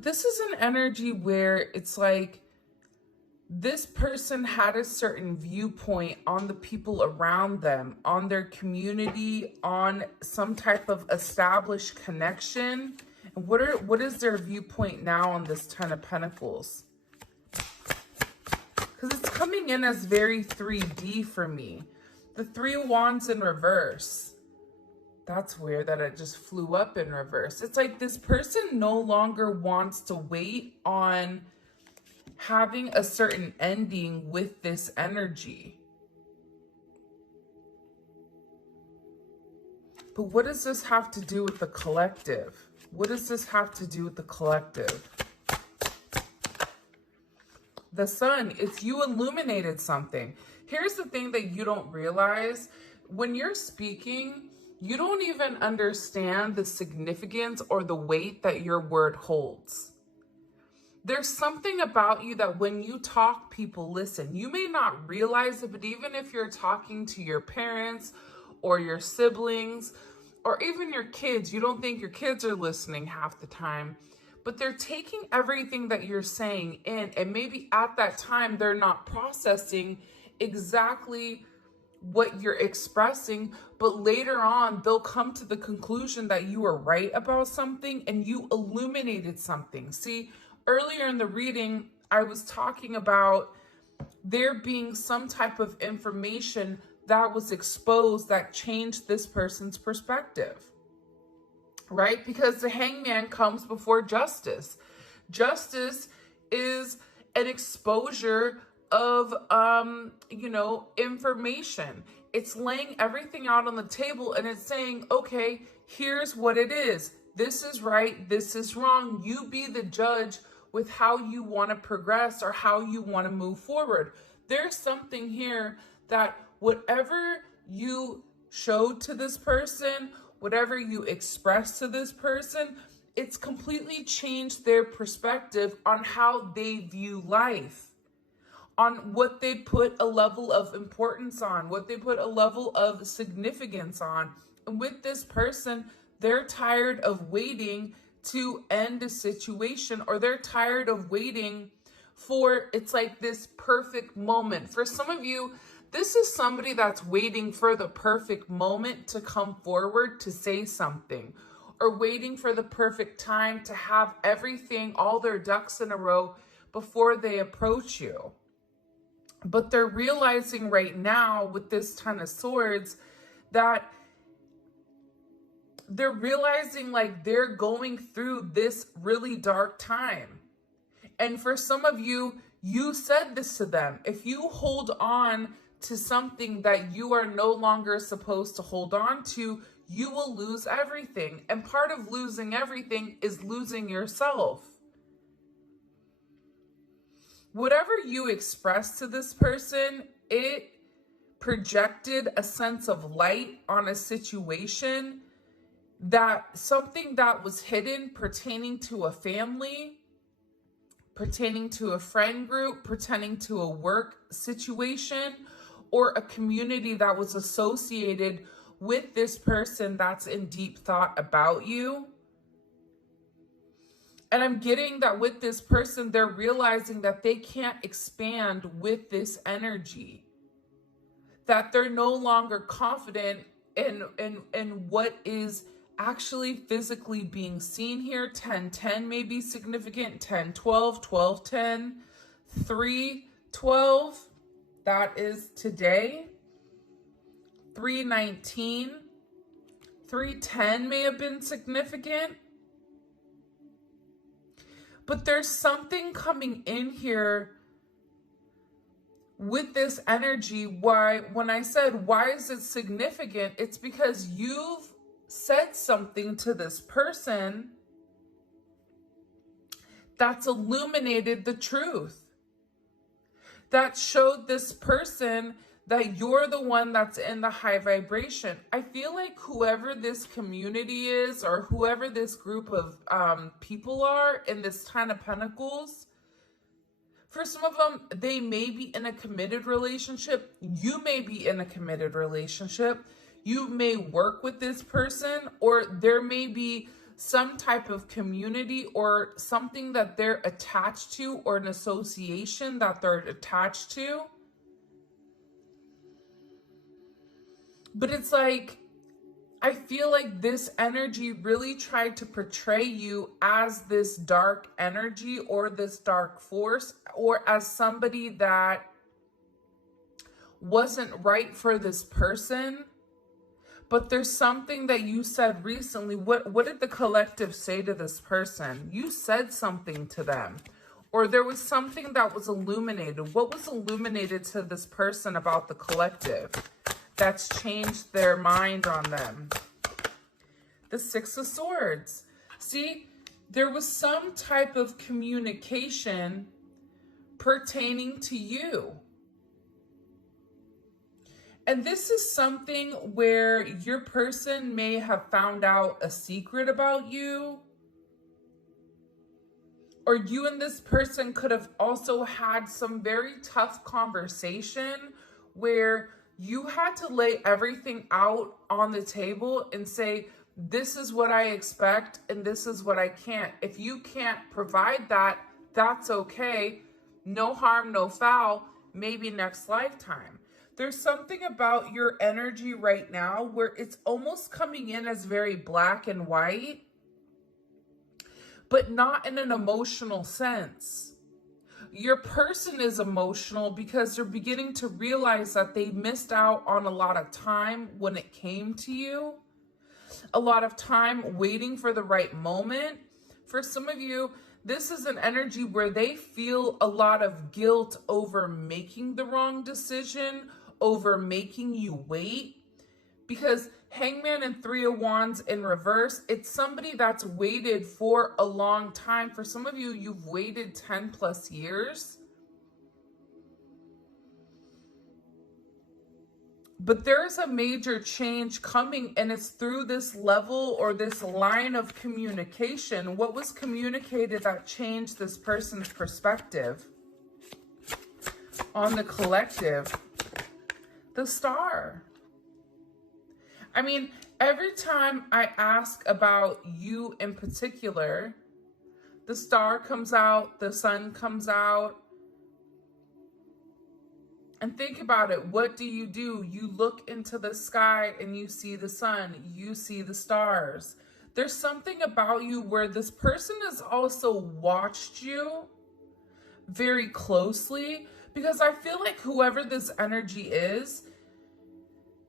This is an energy where it's like this person had a certain viewpoint on the people around them, on their community, on some type of established connection. And what is their viewpoint now on this Ten of Pentacles? Because it's coming in as very 3D for me. The Three of Wands in reverse. That's weird that it just flew up in reverse. It's like this person no longer wants to wait on having a certain ending with this energy. But what does this have to do with the collective? What does this have to do with the collective? The Sun, it's you illuminated something. Here's the thing that you don't realize. When you're speaking, you don't even understand the significance or the weight that your word holds. There's something about you that when you talk, people listen. You may not realize it, but even if you're talking to your parents or your siblings or even your kids, you don't think your kids are listening half the time, but they're taking everything that you're saying in, and maybe at that time they're not processing exactly what you're expressing, but later on they'll come to the conclusion that you were right about something and you illuminated something. See, earlier in the reading, I was talking about there being some type of information that was exposed that changed this person's perspective, right? Because the Hangman comes before justice. Justice is an exposure of, information. It's laying everything out on the table and it's saying, okay, here's what it is. This is right. This is wrong. You be the judge with how you want to progress or how you want to move forward. There's something here that whatever you showed to this person, whatever you expressed to this person, it's completely changed their perspective on how they view life, on what they put a level of importance on, what they put a level of significance on. And with this person, they're tired of waiting to end a situation, or they're tired of waiting for, it's like this perfect moment. For some of you, this is somebody that's waiting for the perfect moment to come forward to say something, or waiting for the perfect time to have everything, all their ducks in a row before they approach you. But they're realizing right now with this Ten of Swords that they're realizing like they're going through this really dark time. And for some of you, you said this to them. If you hold on to something that you are no longer supposed to hold on to, you will lose everything. And part of losing everything is losing yourself. Whatever you expressed to this person, it projected a sense of light on a situation, that something that was hidden pertaining to a family, pertaining to a friend group, pertaining to a work situation, or a community that was associated with this person that's in deep thought about you. And I'm getting that with this person, they're realizing that they can't expand with this energy, that they're no longer confident in what is actually physically being seen here. 10-10 may be significant. 10-12, 12-10, 3-12, that is today. 3-19, 3-10 may have been significant. But there's something coming in here with this energy. Why, when I said, why is it significant? It's because you've said something to this person that's illuminated the truth, that showed this person that you're the one that's in the high vibration. I feel like whoever this community is, or whoever this group of people are in this Ten of Pentacles, for some of them, they may be in a committed relationship. You may be in a committed relationship. You may work with this person, or there may be some type of community or something that they're attached to, or an association that they're attached to. But it's like, I feel like this energy really tried to portray you as this dark energy or this dark force, or as somebody that wasn't right for this person. But there's something that you said recently. What did the collective say to this person? You said something to them, or there was something that was illuminated. What was illuminated to this person about the collective that's changed their mind on them? The Six of Swords. See, there was some type of communication pertaining to you. And this is something where your person may have found out a secret about you, or you and this person could have also had some very tough conversation where you had to lay everything out on the table and say, this is what I expect and this is what I can't. If you can't provide that, that's okay. No harm, no foul. Maybe next lifetime. There's something about your energy right now where it's almost coming in as very black and white, but not in an emotional sense. Your person is emotional because they're beginning to realize that they missed out on a lot of time when it came to you, a lot of time waiting for the right moment. For some of you, this is an energy where they feel a lot of guilt over making the wrong decision, over making you wait, because Hangman and Three of Wands in reverse, it's somebody that's waited for a long time. For some of you, you've waited 10 plus years. But there's a major change coming, and it's through this level or this line of communication. What was communicated that changed this person's perspective on the collective? The Star. I mean, every time I ask about you in particular, the Star comes out, the Sun comes out. And think about it. What do? You look into the sky and you see the sun, you see the stars. There's something about you where this person has also watched you very closely, because I feel like whoever this energy is,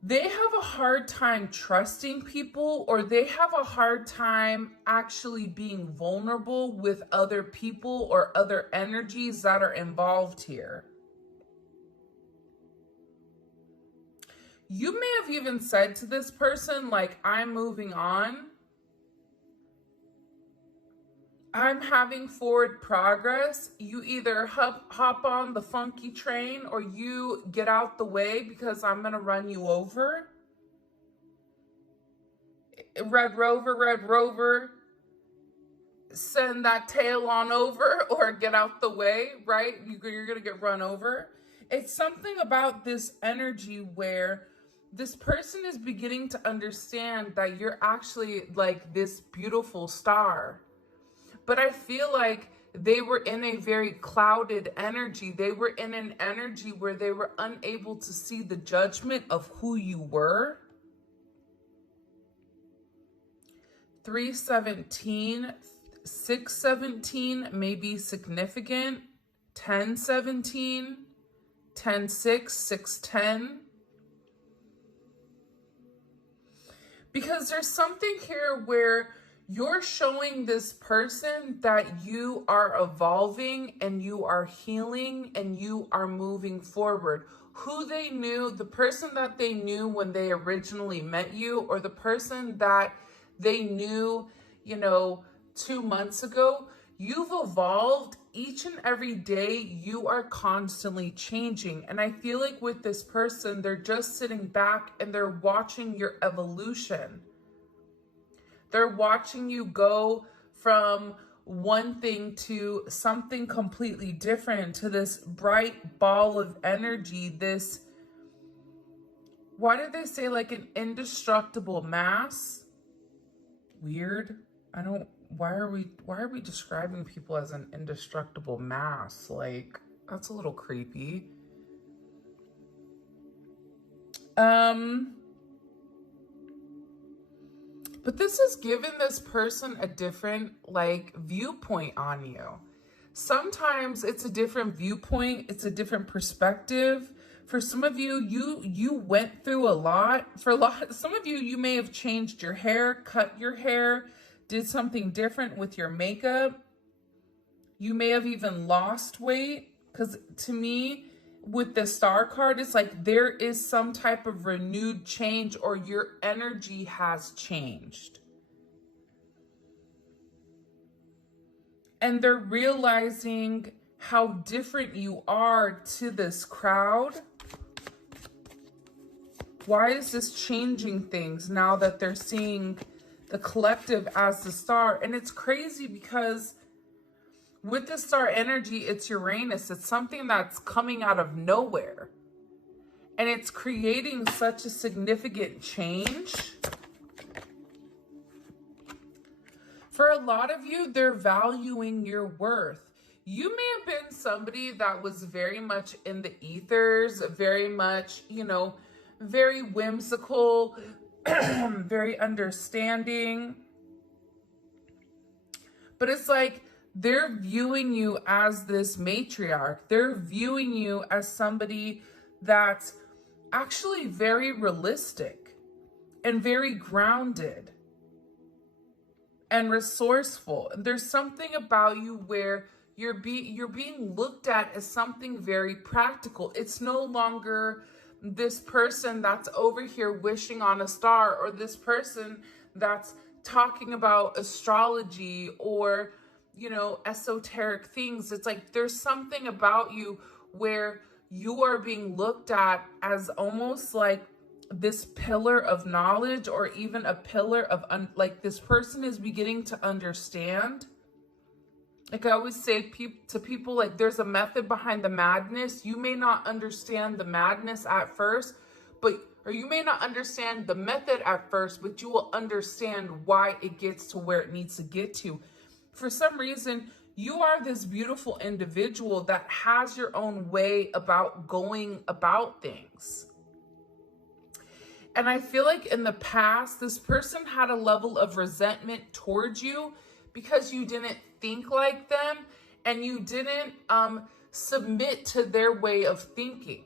they have a hard time trusting people, or they have a hard time actually being vulnerable with other people or other energies that are involved here. You may have even said to this person, like, I'm moving on. I'm having forward progress. You either hop on the funky train, or you get out the way because I'm going to run you over. Red Rover, send that tail on over, or get out the way, right? You're going to get run over. It's something about this energy where this person is beginning to understand that you're actually like this beautiful star. But I feel like they were in a very clouded energy. They were in an energy where they were unable to see the judgment of who you were. 317, 617 may be significant. 1017, 10-6, 610. Because there's something here where you're showing this person that you are evolving and you are healing and you are moving forward. Who they knew, the person that they knew when they originally met you, or the person that they knew, 2 months ago, you've evolved. Each and every day, you are constantly changing. And I feel like with this person, they're just sitting back and they're watching your evolution. They're watching you go from one thing to something completely different, to this bright ball of energy, this, why did they say like an indestructible mass? Weird. why are we describing people as an indestructible mass? Like, that's a little creepy. But this is giving this person a different, like, viewpoint on you. Sometimes it's a different viewpoint, it's a different perspective. For some of you, you went through a lot. Some of you, you may have changed your hair, cut your hair, did something different with your makeup. You may have even lost weight, because to me, with the star card, it's like there is some type of renewed change, or your energy has changed. And they're realizing how different you are to this crowd. Why is this changing things now that they're seeing the collective as the star? And it's crazy because with the star energy, it's Uranus. It's something that's coming out of nowhere. And it's creating such a significant change. For a lot of you, they're valuing your worth. You may have been somebody that was very much in the ethers, very much, you know, very whimsical, very understanding. But it's like they're viewing you as this matriarch. They're viewing you as somebody that's actually very realistic and very grounded and resourceful. There's something about you where you're being looked at as something very practical. It's no longer this person that's over here wishing on a star, or this person that's talking about astrology or, you know, esoteric things. It's like there's something about you where you are being looked at as almost like this pillar of knowledge, or even a pillar of like this person is beginning to understand. Like I always say to people, like there's a method behind the madness. You may not understand the madness at first, or you may not understand the method at first, but you will understand why it gets to where it needs to get to. For some reason, you are this beautiful individual that has your own way about going about things. And I feel like in the past, this person had a level of resentment towards you because you didn't think like them and you didn't submit to their way of thinking.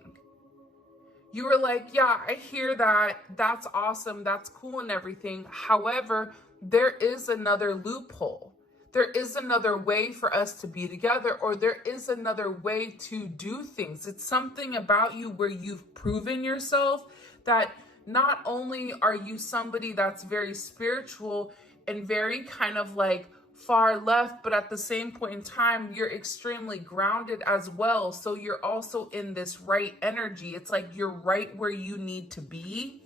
You were like, yeah, I hear that. That's awesome. That's cool and everything. However, there is another loophole. There is another way for us to be together, or there is another way to do things. It's something about you where you've proven yourself that not only are you somebody that's very spiritual and very kind of like far left, but at the same point in time, you're extremely grounded as well. So you're also in this right energy. It's like you're right where you need to be.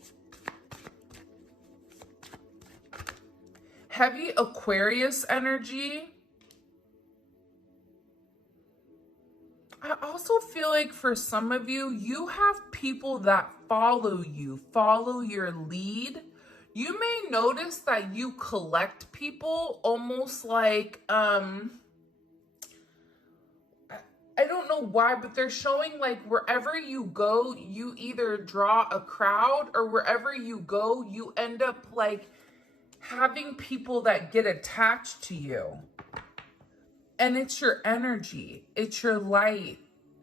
Heavy Aquarius energy. I also feel like for some of you, you have people that follow you, follow your lead. You may notice that you collect people almost like, I don't know why, but they're showing like wherever you go, you either draw a crowd, or wherever you go, you end up like having people that get attached to you. And it's your energy, it's your light,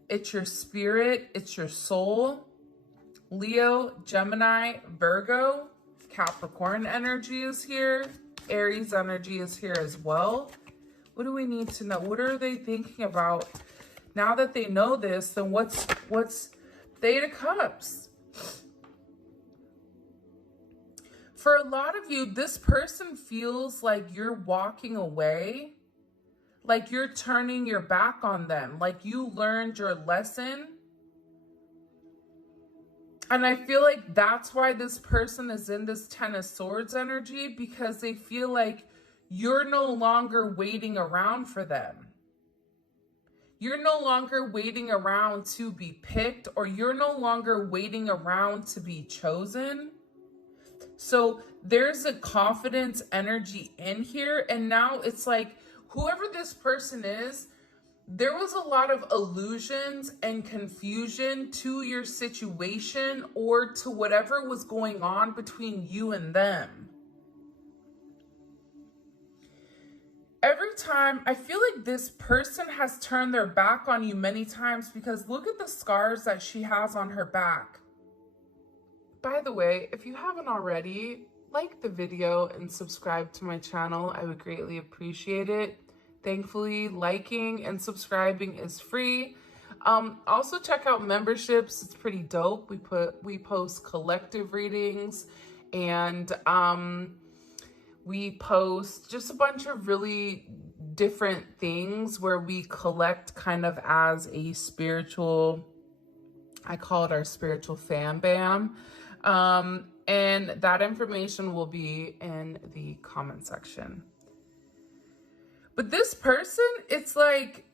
it's your spirit, it's your soul. Leo, Gemini, Virgo, Capricorn energy is here. Aries energy is here as well. What do we need to know? What are they thinking about? Now that they know this, then what's Eight of Cups? For a lot of you, this person feels like you're walking away. Like you're turning your back on them, like you learned your lesson. And I feel like that's why this person is in this Ten of Swords energy, because they feel like you're no longer waiting around for them. You're no longer waiting around to be picked, or you're no longer waiting around to be chosen. So there's a confidence energy in here. And now it's like, whoever this person is, there was a lot of illusions and confusion to your situation or to whatever was going on between you and them. Every time, I feel like this person has turned their back on you many times, because look at the scars that she has on her back. By the way, if you haven't already, like the video and subscribe to my channel. I would greatly appreciate it. Thankfully, liking and subscribing is free. Also check out memberships. It's pretty dope. We post collective readings, and we post just a bunch of really different things where we collect kind of as a spiritual, I call it our spiritual fam bam. And that information will be in the comment section. But this person, it's like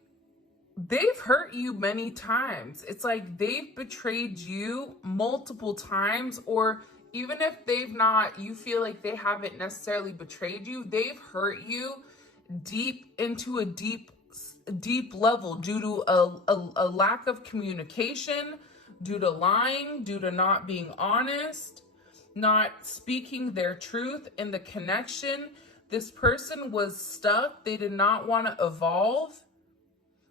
they've hurt you many times. It's like they've betrayed you multiple times, or even if they've not, you feel like they haven't necessarily betrayed you, they've hurt you deep into a deep level due to a lack of communication, due to lying, due to not being honest, not speaking their truth in the connection. This person was stuck. They did not want to evolve.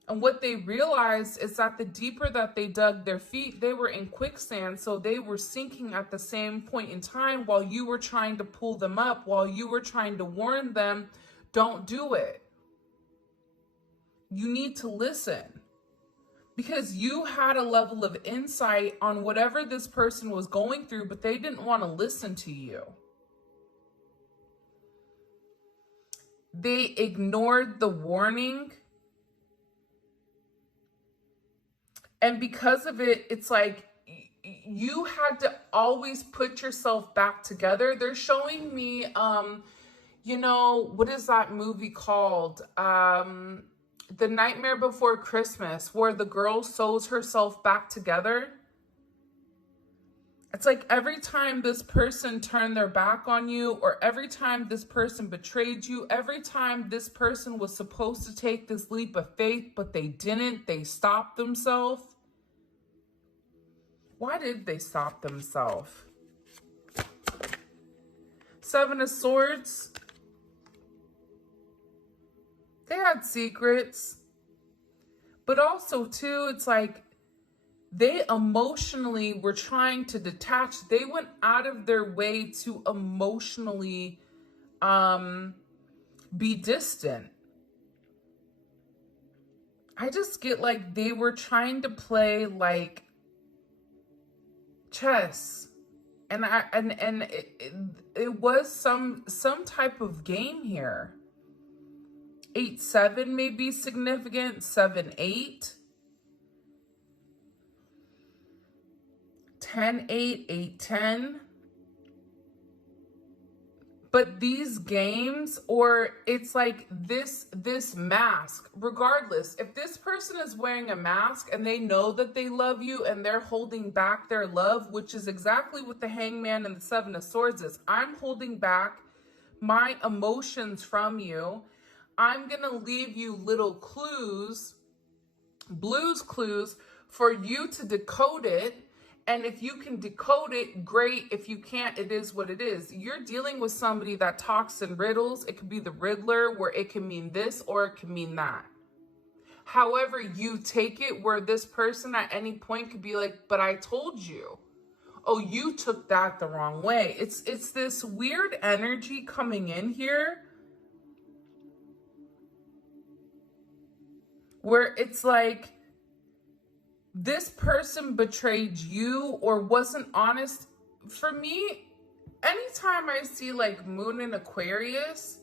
And what they realized is that the deeper that they dug their feet, they were in quicksand. So they were sinking at the same point in time while you were trying to pull them up, while you were trying to warn them, don't do it. You need to listen. Because you had a level of insight on whatever this person was going through, but they didn't want to listen to you. They ignored the warning. And because of it, it's like you had to always put yourself back together. They're showing me, you know, what is that movie called? The Nightmare Before Christmas, where the girl sews herself back together. It's like every time this person turned their back on you, or every time this person betrayed you, every time this person was supposed to take this leap of faith, but they didn't, they stopped themselves. Why did they stop themselves? Seven of Swords. They had secrets. But also, too, it's like they emotionally were trying to detach. They went out of their way to emotionally be distant. I just get like they were trying to play like chess. And it was some type of game here. 8-7 may be significant. 7-8. 10-8, 8-10. But these games, or it's like this mask, regardless, if this person is wearing a mask and they know that they love you and they're holding back their love, which is exactly what the Hangman and the Seven of Swords is. I'm holding back my emotions from you. I'm going to leave you little clues, blues clues, for you to decode it. And if you can decode it, great. If you can't, it is what it is. You're dealing with somebody that talks in riddles. It could be the Riddler, where it can mean this or it can mean that. However you take it, where this person at any point could be like, but I told you. Oh, you took that the wrong way. It's this weird energy coming in here where it's like, this person betrayed you or wasn't honest. For me, anytime I see like Moon in Aquarius,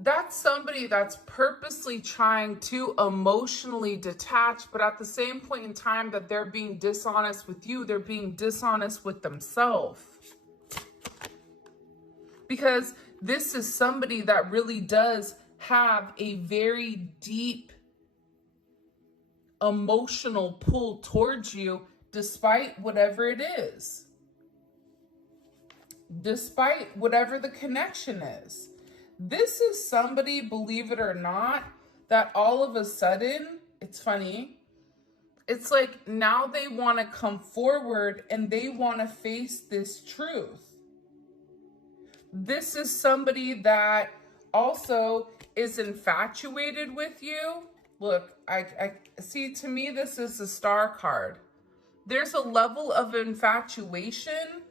that's somebody that's purposely trying to emotionally detach, but at the same point in time that they're being dishonest with you, they're being dishonest with themselves. Because this is somebody that really does have a very deep emotional pull towards you, despite whatever it is. despite whatever the connection is. This is somebody, believe it or not, that all of a sudden, it's funny, it's like now they want to come forward and they want to face this truth. This is somebody that also is infatuated with you. Look, I see, to me, this is the Star card. There's a level of infatuation.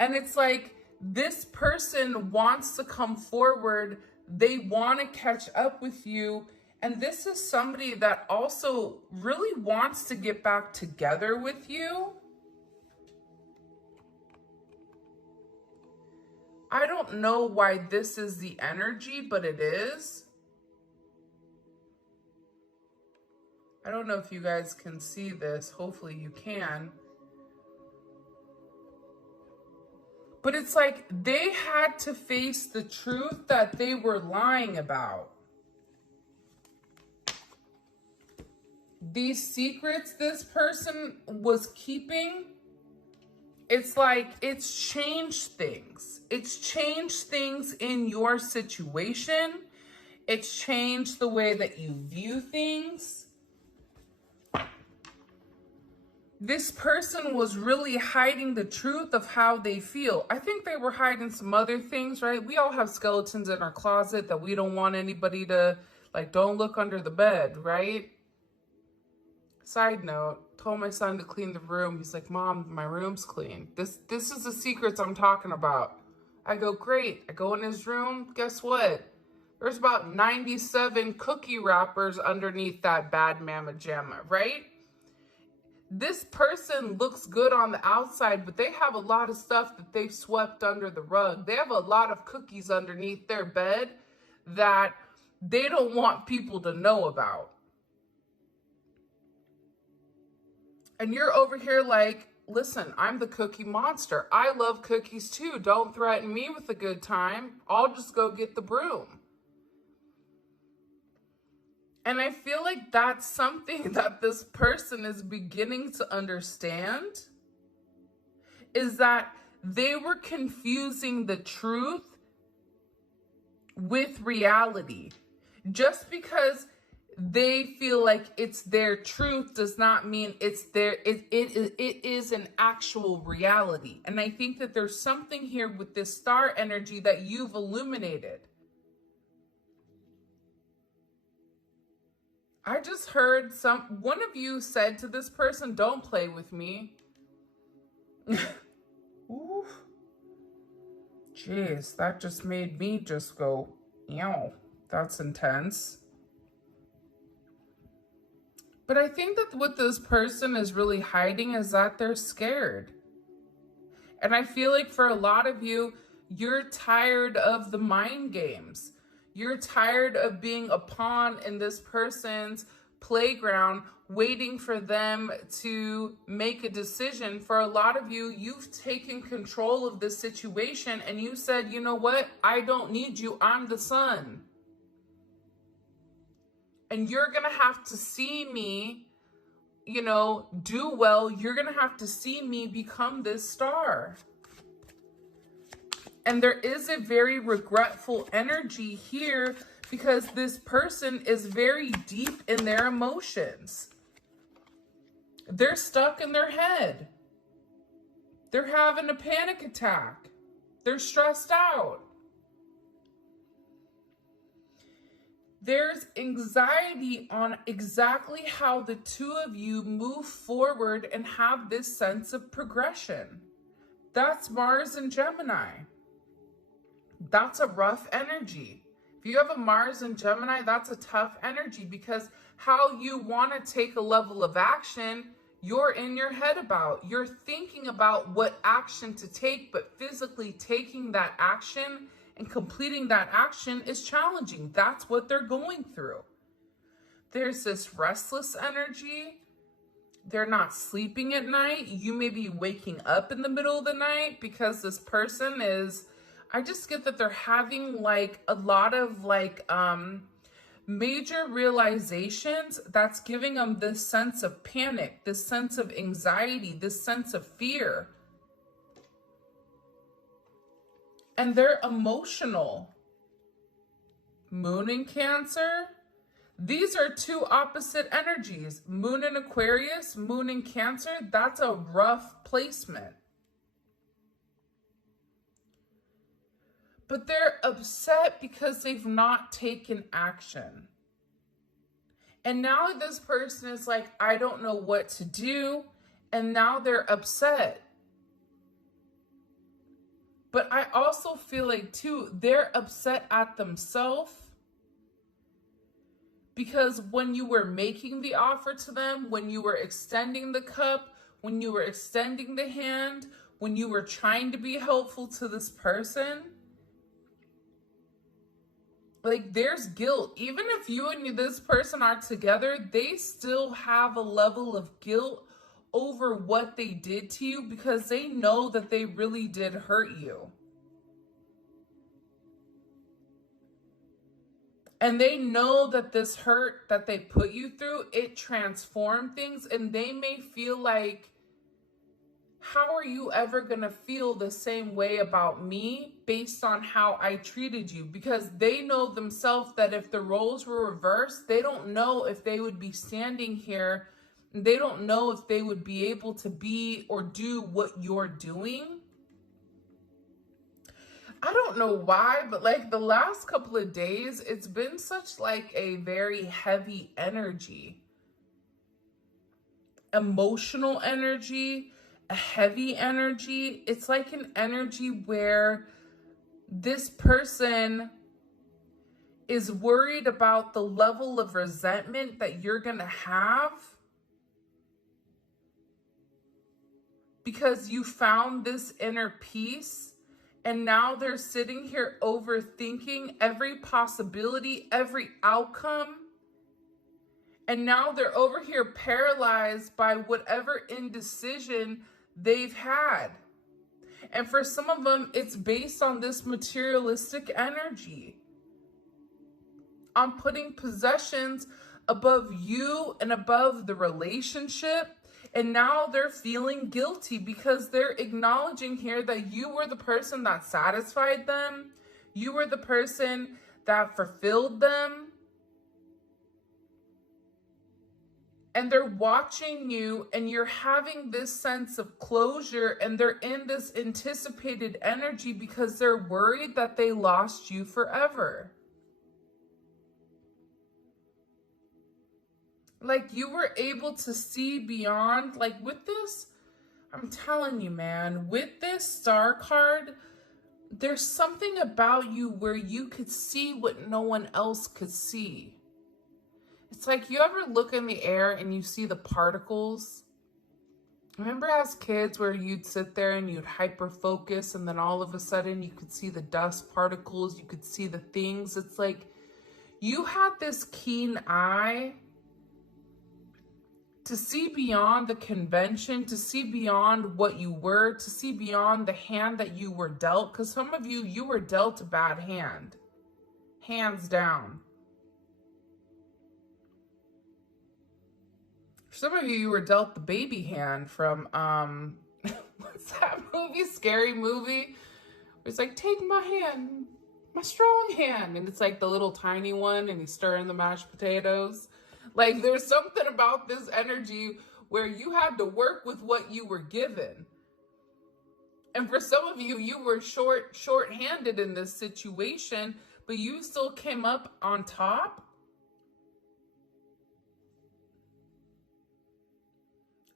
And it's like this person wants to come forward. They want to catch up with you. And this is somebody that also really wants to get back together with you. I don't know why this is the energy, but it is. I don't know if you guys can see this. Hopefully you can. But it's like they had to face the truth that they were lying about. These secrets this person was keeping, it's like it's changed things. It's changed things in your situation. It's changed the way that you view things. This person was really hiding the truth of how they feel. I think they were hiding some other things, right? We all have skeletons in our closet that we don't want anybody to, like, don't look under the bed, right? Side note, told my son to clean the room. He's like, Mom, my room's clean. This is the secrets I'm talking about. I go, great. I go in his room. Guess what? There's about 97 cookie wrappers underneath that bad mama jamma, right? This person looks good on the outside, but they have a lot of stuff that they've swept under the rug. They have a lot of cookies underneath their bed that they don't want people to know about. And you're over here like, listen, I'm the cookie monster. I love cookies too. Don't threaten me with a good time. I'll just go get the broom. And I feel like that's something that this person is beginning to understand, is that they were confusing the truth with reality. Just because they feel like it's their truth does not mean it's their, it is an actual reality. And I think that there's something here with this star energy that you've illuminated. I just heard one of you said to this person, don't play with me. Ooh. Jeez, that just made me just go, ew, that's intense. But I think that what this person is really hiding is that they're scared. And I feel like for a lot of you, you're tired of the mind games. You're tired of being a pawn in this person's playground, waiting for them to make a decision. For a lot of you, you've taken control of this situation and you said, you know what? I don't need you. I'm the sun. And you're going to have to see me, you know, do well. You're going to have to see me become this star. And there is a very regretful energy here because this person is very deep in their emotions. They're stuck in their head. They're having a panic attack. They're stressed out. There's anxiety on exactly how the two of you move forward and have this sense of progression. That's Mars and Gemini. That's a rough energy. If you have a Mars and Gemini, that's a tough energy because how you want to take a level of action, you're in your head about. You're thinking about what action to take, but physically taking that action and completing that action is challenging. That's what they're going through. There's this restless energy. They're not sleeping at night. You may be waking up in the middle of the night because this person is, I just get that they're having like a lot of like major realizations that's giving them this sense of panic, this sense of anxiety, this sense of fear. And they're emotional. Moon in Cancer. These are two opposite energies. Moon in Aquarius, Moon in Cancer. That's a rough placement. But they're upset because they've not taken action. And now this person is like, I don't know what to do. And now they're upset. But I also feel like, too, they're upset at themselves. Because when you were making the offer to them, when you were extending the cup, when you were extending the hand, when you were trying to be helpful to this person, like, there's guilt. Even if you and this person are together, they still have a level of guilt over what they did to you because they know that they really did hurt you. And they know that this hurt that they put you through, it transformed things, and they may feel like, how are you ever going to feel the same way about me based on how I treated you? Because they know themselves that if the roles were reversed, they don't know if they would be standing here. They don't know if they would be able to be or do what you're doing. I don't know why, but like the last couple of days, it's been such like a very heavy energy. Emotional energy, a heavy energy. It's like an energy where this person is worried about the level of resentment that you're going to have because you found this inner peace, and now they're sitting here overthinking every possibility, every outcome. And now they're over here paralyzed by whatever indecision they've had. And for some of them, it's based on this materialistic energy. On putting possessions above you and above the relationship. And now they're feeling guilty because they're acknowledging here that you were the person that satisfied them. You were the person that fulfilled them. And they're watching you, and you're having this sense of closure, and they're in this anticipated energy because they're worried that they lost you forever. Like, you were able to see beyond, like with this, I'm telling you, man, with this star card, there's something about you where you could see what no one else could see. It's like, you ever look in the air and you see the particles? Remember as kids where you'd sit there and you'd hyper focus, and then all of a sudden you could see the dust particles, you could see the things. It's like you had this keen eye to see beyond the convention, to see beyond what you were, to see beyond the hand that you were dealt. Because some of you, you were dealt a bad hand. Hands down. Some of you were dealt the baby hand from, what's that movie? Scary movie. It's like, take my hand, my strong hand. And it's like the little tiny one, and he's stirring the mashed potatoes. Like, there's something about this energy where you had to work with what you were given. And for some of you, you were short-handed in this situation, but you still came up on top.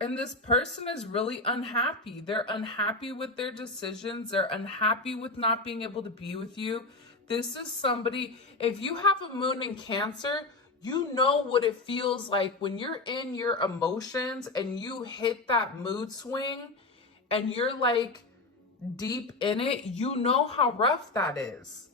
And this person is really unhappy. They're unhappy with their decisions. They're unhappy with not being able to be with you. This is somebody, if you have a moon in Cancer, you know what it feels like when you're in your emotions and you hit that mood swing and you're like deep in it. You know how rough that is.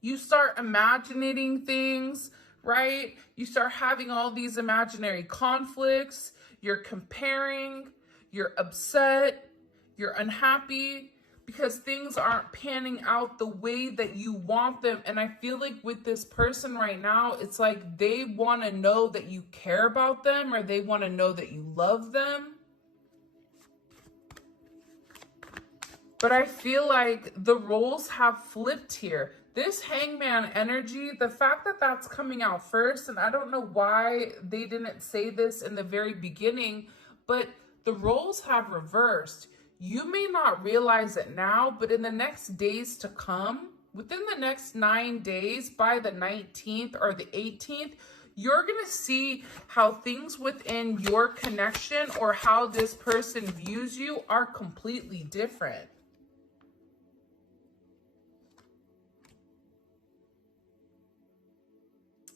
You start imagining things, right? You start having all these imaginary conflicts. You're comparing, you're upset, you're unhappy because things aren't panning out the way that you want them. And I feel like with this person right now, it's like they want to know that you care about them, or they want to know that you love them. But I feel like the roles have flipped here. This hangman energy, the fact that that's coming out first, and I don't know why they didn't say this in the very beginning, but the roles have reversed. You may not realize it now, but in the next days to come, within the next 9 days, by the 19th or the 18th, you're going to see how things within your connection or how this person views you are completely different.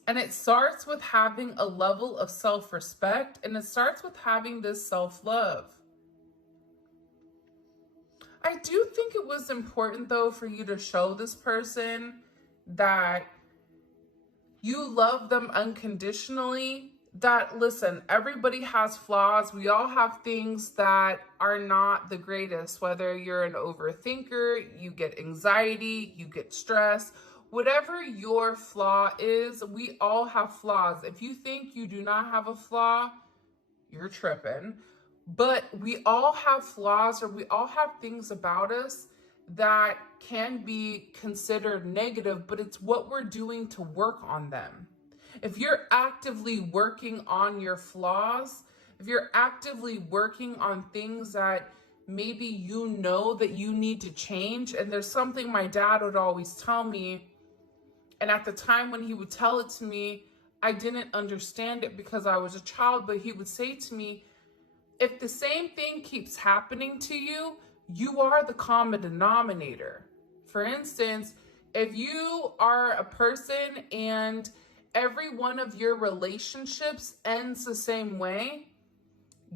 And it starts with having a level of self-respect, and it starts with having this self-love. I do think it was important, though, for you to show this person that you love them unconditionally. That, listen, everybody has flaws. We all have things that are not the greatest, whether you're an overthinker, you get anxiety, you get stress. Whatever your flaw is, we all have flaws. If you think you do not have a flaw, you're tripping. But we all have flaws, or we all have things about us that can be considered negative, but it's what we're doing to work on them. If you're actively working on your flaws, if you're actively working on things that maybe you know that you need to change, and there's something my dad would always tell me, and at the time when he would tell it to me, I didn't understand it because I was a child, but he would say to me, if the same thing keeps happening to you, you are the common denominator. For instance, if you are a person and every one of your relationships ends the same way,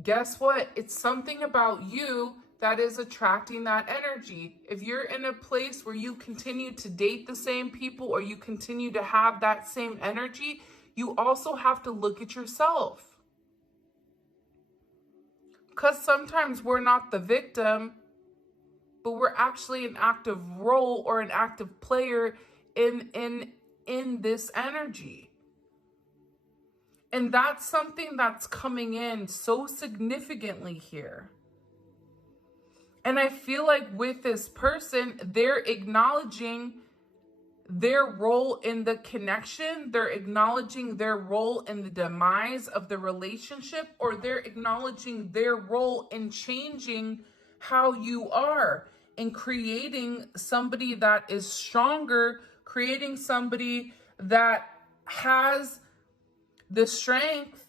guess what? It's something about you that is attracting that energy. If you're in a place where you continue to date the same people, or you continue to have that same energy, you also have to look at yourself. Because sometimes we're not the victim, but we're actually an active role or an active player in this energy. And that's something that's coming in so significantly here. And I feel like with this person, they're acknowledging their role in the connection, they're acknowledging their role in the demise of the relationship, or they're acknowledging their role in changing how you are, in creating somebody that is stronger, creating somebody that has the strength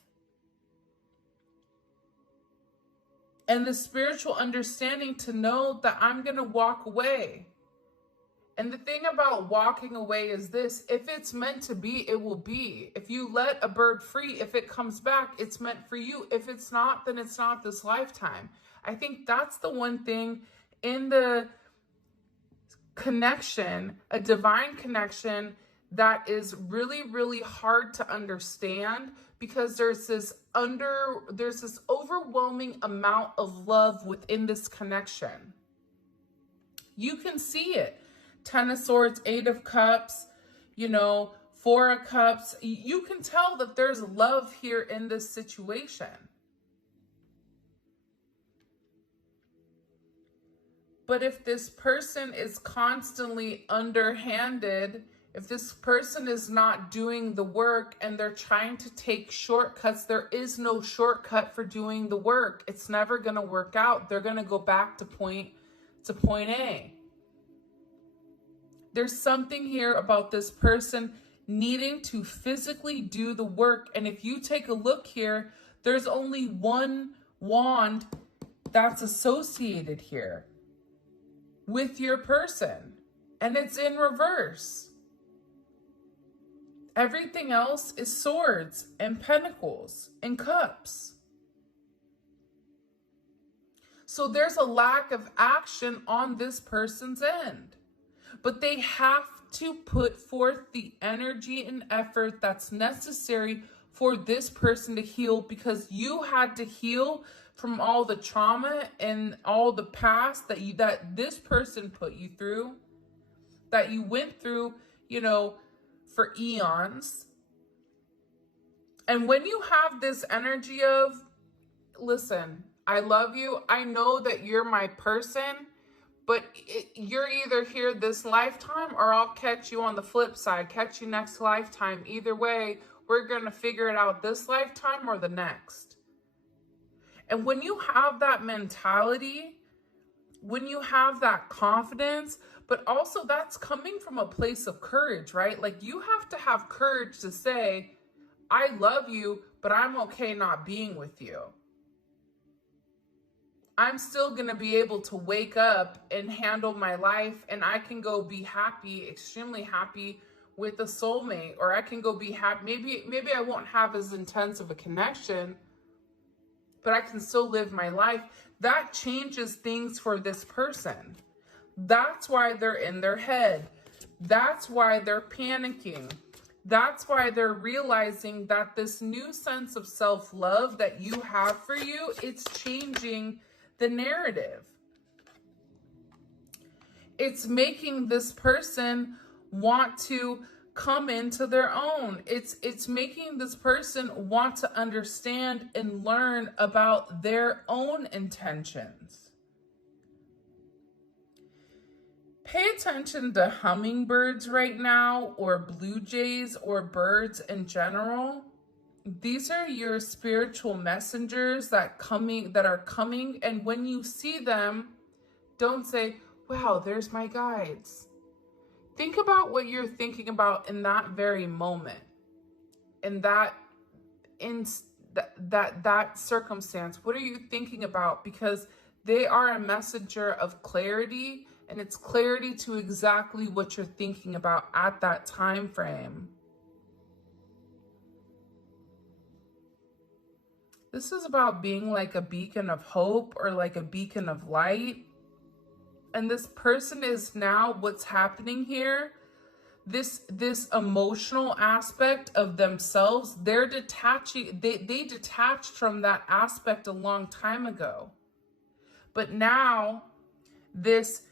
and the spiritual understanding to know that I'm going to walk away. And the thing about walking away is this: if it's meant to be, it will be. If you let a bird free, if it comes back, it's meant for you. If it's not, then it's not this lifetime. I think that's the one thing in the connection, a divine connection, that is really, really hard to understand, because there's this overwhelming amount of love within this connection. You can see it. 10 of Swords, 8 of Cups, 4 of Cups. You can tell that there's love here in this situation. But if this person is constantly underhanded, if this person is not doing the work and they're trying to take shortcuts, there is no shortcut for doing the work. It's never going to work out. They're going to go back to point A. There's something here about this person needing to physically do the work. And if you take a look here, there's only one wand that's associated here with your person, and it's in reverse. Everything else is swords and pentacles and cups. So there's a lack of action on this person's end. But they have to put forth the energy and effort that's necessary for this person to heal, because you had to heal from all the trauma and all the past that this person put you through, that you went through, for eons. And when you have this energy of, listen, I love you, I know that you're my person, but you're either here this lifetime or I'll catch you on the flip side, catch you next lifetime. Either way, we're going to figure it out this lifetime or the next. And when you have that mentality, when you have that confidence, but also that's coming from a place of courage, right? Like, you have to have courage to say, I love you, but I'm okay not being with you. I'm still going to be able to wake up and handle my life, and I can go be happy, extremely happy with a soulmate, or I can go be happy. Maybe I won't have as intense of a connection, but I can still live my life. That changes things for this person. That's why they're in their head. That's why they're panicking. That's why they're realizing that this new sense of self-love that you have for you, it's changing the narrative. It's making this person want to come into their own. It's making this person want to understand and learn about their own intentions. Pay attention to hummingbirds right now, or blue jays, or birds in general. These are your spiritual messengers that are coming. And when you see them, don't say, wow, there's my guides. Think about what you're thinking about in that very moment, in that circumstance. What are you thinking about? Because they are a messenger of clarity, and it's clarity to exactly what you're thinking about at that time frame. This is about being like a beacon of hope, or like a beacon of light. And this person is now, what's happening here, this emotional aspect of themselves, they're detaching, they detached from that aspect a long time ago. But now this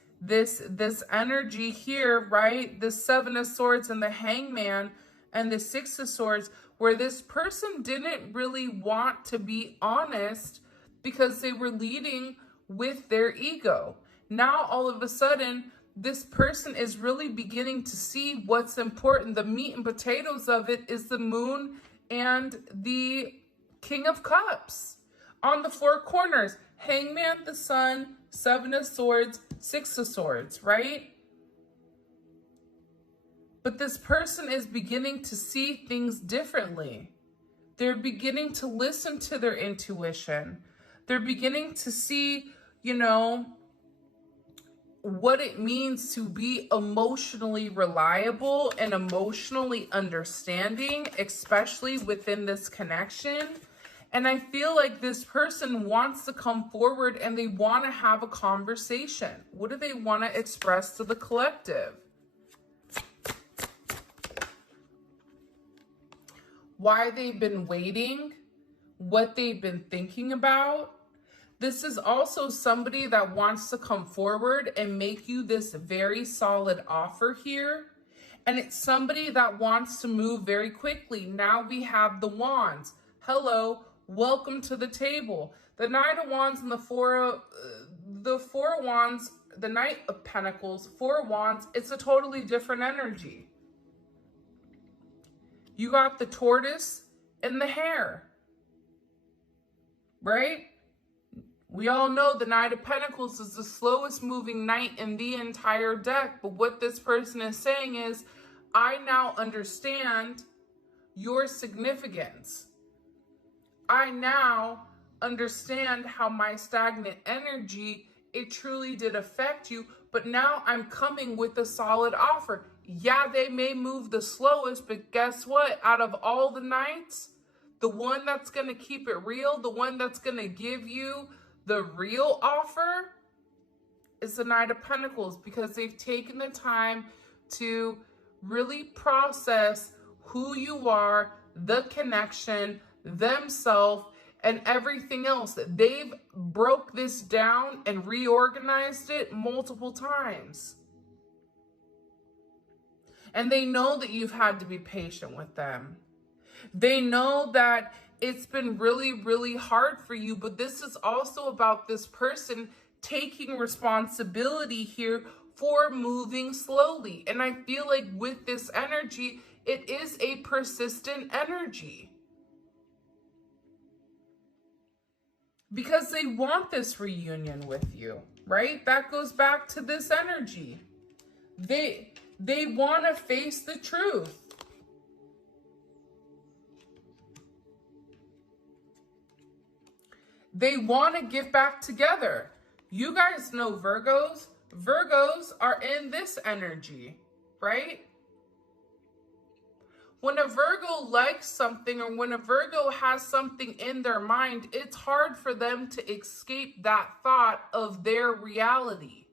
energy here, right? The Seven of Swords and the Hangman and the Six of Swords, where this person didn't really want to be honest because they were leading with their ego. Now, all of a sudden, this person is really beginning to see what's important. The meat and potatoes of it is the Moon and the King of Cups. On the four corners, Hangman, the Sun, Seven of Swords, Six of Swords, right? But this person is beginning to see things differently. They're beginning to listen to their intuition. They're beginning to see, what it means to be emotionally reliable and emotionally understanding, especially within this connection. And I feel like this person wants to come forward and they want to have a conversation. What do they want to express to the collective? Why they've been waiting, what they've been thinking about. This is also somebody that wants to come forward and make you this very solid offer here. And it's somebody that wants to move very quickly. Now we have the Wands. Hello, welcome to the table. The Knight of Wands and the Four Wands, the Knight of Pentacles, Four Wands, it's a totally different energy. You got the tortoise and the hare, right? We all know the Knight of Pentacles is the slowest moving knight in the entire deck. But what this person is saying is, I now understand your significance. I now understand how my stagnant energy, it truly did affect you. But now I'm coming with a solid offer. Yeah, they may move the slowest, but guess what? Out of all the knights, the one that's going to keep it real, the one that's going to give you the real offer is the Knight of Pentacles, because they've taken the time to really process who you are, the connection, themselves, and everything else. They've broke this down and reorganized it multiple times. And they know that you've had to be patient with them. They know that it's been really, really hard for you, but this is also about this person taking responsibility here for moving slowly. And I feel like with this energy, it is a persistent energy. Because they want this reunion with you, right? That goes back to this energy. They want to face the truth. They want to get back together. You guys know Virgos. Virgos are in this energy, right? When a Virgo likes something or when a Virgo has something in their mind, it's hard for them to escape that thought of their reality.